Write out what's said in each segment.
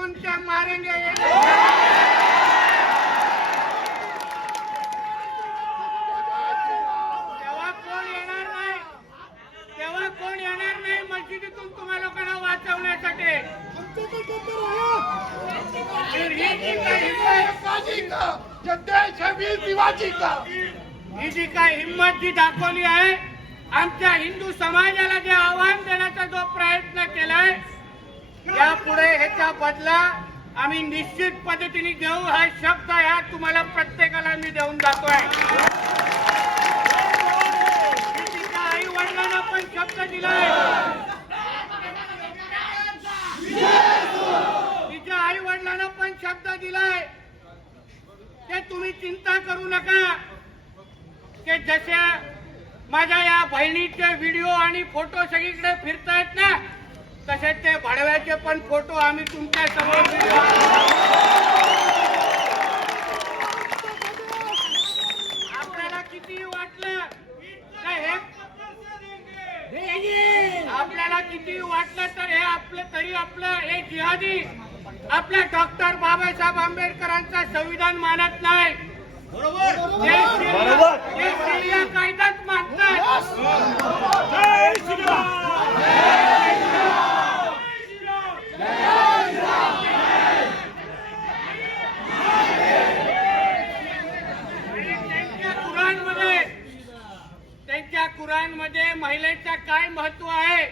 तुमच्या मारेंगे. तेव्हा कोण येणार नाही? तेव्हा कोण येणार नाही? मस्जिदीतून तुम्हा लोकांना वाचवण्यासाठी. फिर ही जी काय हिंमत ही जी काय हिंमत जी दाखवली आहे. आमच्या हिंदू समाजाला जे आव्हान देण्याचा जो प्रयत्न केलाय यापुढे ह्याचा बदला आम्ही निश्चित पद्धतीने घेऊ. हा शब्द ह्या तुम्हाला प्रत्येकाला मी देऊन जातोय. तिच्या आई वडिलांना पण शब्द दिलाय. तिच्या आई वडिलांना पण शब्द दिलाय. ते तुम्ही चिंता करू नका. ते जशा माझ्या या बहिणीचे व्हिडिओ आणि फोटो सगळीकडे फिरतायत ना तसे ते भडव्याचे पण फोटो आम्ही तुमच्यासमोर आपल्याला किती वाटलं? हे आपल्याला किती वाटलं तर हे आपलं तरी आपलं हे जिहादी. आपल्या डॉक्टर बाबासाहेब आंबेडकरांचा संविधान मानत नाही. शरिया कायदाच मानतात. कुराणमध्ये महिलेचा काय महत्त्व आहे?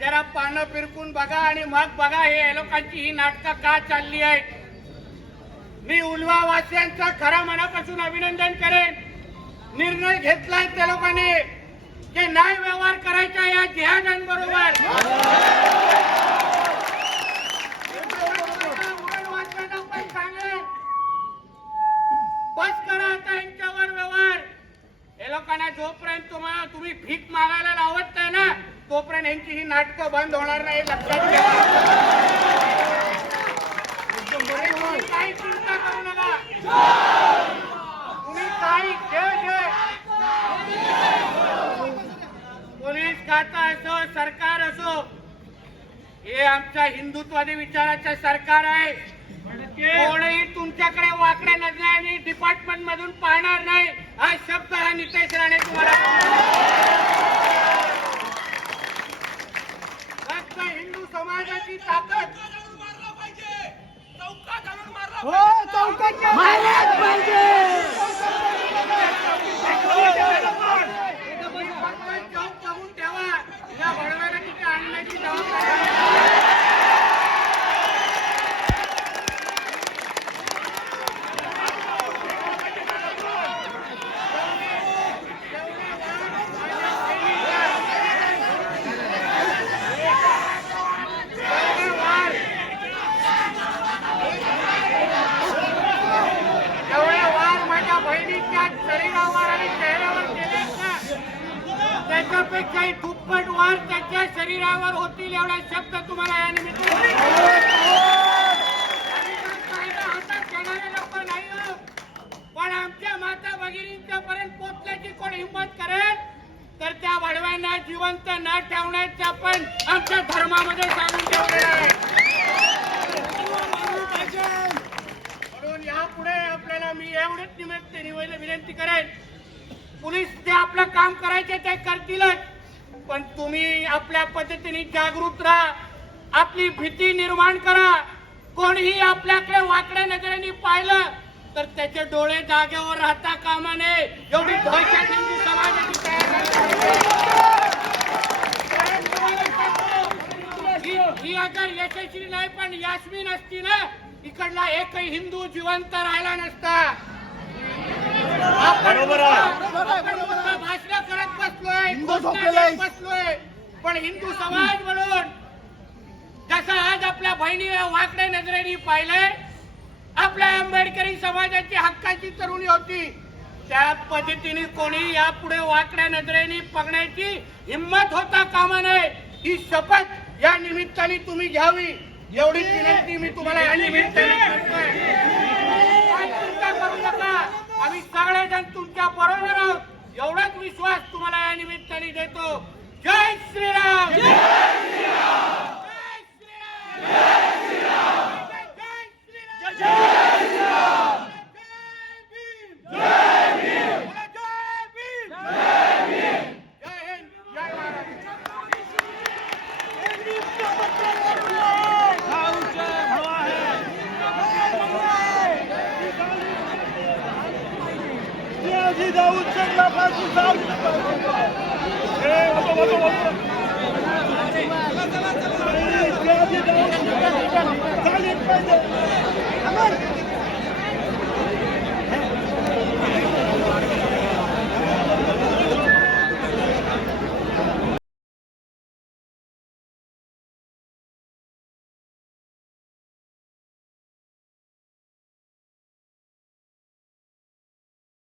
जरा पानं फिरकून बघा आणि मग बघा हे लोकांची ही नाटकं का चालली आहेत? मी उल्वा खरा मनापासून अभिनंदन करेन. निर्णय घेतलाय त्या लोकांनी. की नाही व्यवहार करायचा या जिहादांबरोबर. लोकांना जोपर्यंत तुम्हाला तुम्ही भीक मागायला लावत नाही ना. तोपर्यंत यांची ही नाटकं बंद होणार नाही. लक्षात घ्या काही चिंता करू नका. तुम्ही काही खेळ खेळ. पोलीस खाता असो सरकार असो हे आमच्या हिंदुत्वादी विचाराचं सरकार आहे. कोणीही तुमच्याकडे वाकड्या नजराने डिपार्टमेंट मधून पाहणार नाही. हा शब्द हा नितेश राणे तुम्हाला फक्त हिंदू समाजाची ताकद तुम्ही फक्त चौक बघून ठेवा या भडव्याला तिथे आणण्याची जबाबदारी एवढे वार माझ्या बहिणीच्या शरीरावर आणि चेहऱ्यावर केलेत ना त्याच्यापेक्षाही दुप्पट वार त्याच्या शरीरावर होतील एवढा शब्द तुम्हाला या निमित्त हातात घेणारे लोक नाही पण आमच्या माता भगिनींच्या पर्यंत पोचल्याची कोण हिंमत करेल? तर त्या वडव्यांना जिवंत न ठेवण्याचा पण आमच्या धर्मामध्ये सांगून ठेवलेलं आहे. म्हणून यापुढे आपल्याला मी एवढेच निमित्त निवडले विनंती करेन पोलीस जे आपलं काम करायचे ते करतीलच. पण तुम्ही आपल्या पद्धतीने जागृत राहा. आपली भीती निर्माण करा. कोणीही आपल्याकडे वाकड्या नजरेने पाहिलं तर त्याचे डोळे जागेवर राहता कामा नये. एवढी दहशत हिंदू समाजाची तयार ही- ही अगर यशस्वी नाही पण यास्मीन असती ना इकडला एकही हिंदू जिवंत राहिला नसता. आपण भाषण करत बसलोय घोषणा बसलोय पण हिंदू समाज म्हणून जसं आज आपल्या बहिणी वाकड्या नजरेने पाहिलंय आपल्या आंबेडकरी समाजाची हक्काची तरुणी होती. त्या पद्धतीने कोणी यापुढे वाकड्या नजरेने बघण्याची हिंमत होता कामा नये. ही शपथ या निमित्ताने तुम्ही घ्यावी. एवढी विनंती मी तुम्हाला या निमित्ताने करतोय. आम्ही सगळेजण तुमच्या बरोबर आहोत. एवढाच विश्वास तुम्हाला या निमित्ताने देतो. जय श्रीराम! ফাঁসি দাও উচ্ছেদ না ফাঁসি দাও আমার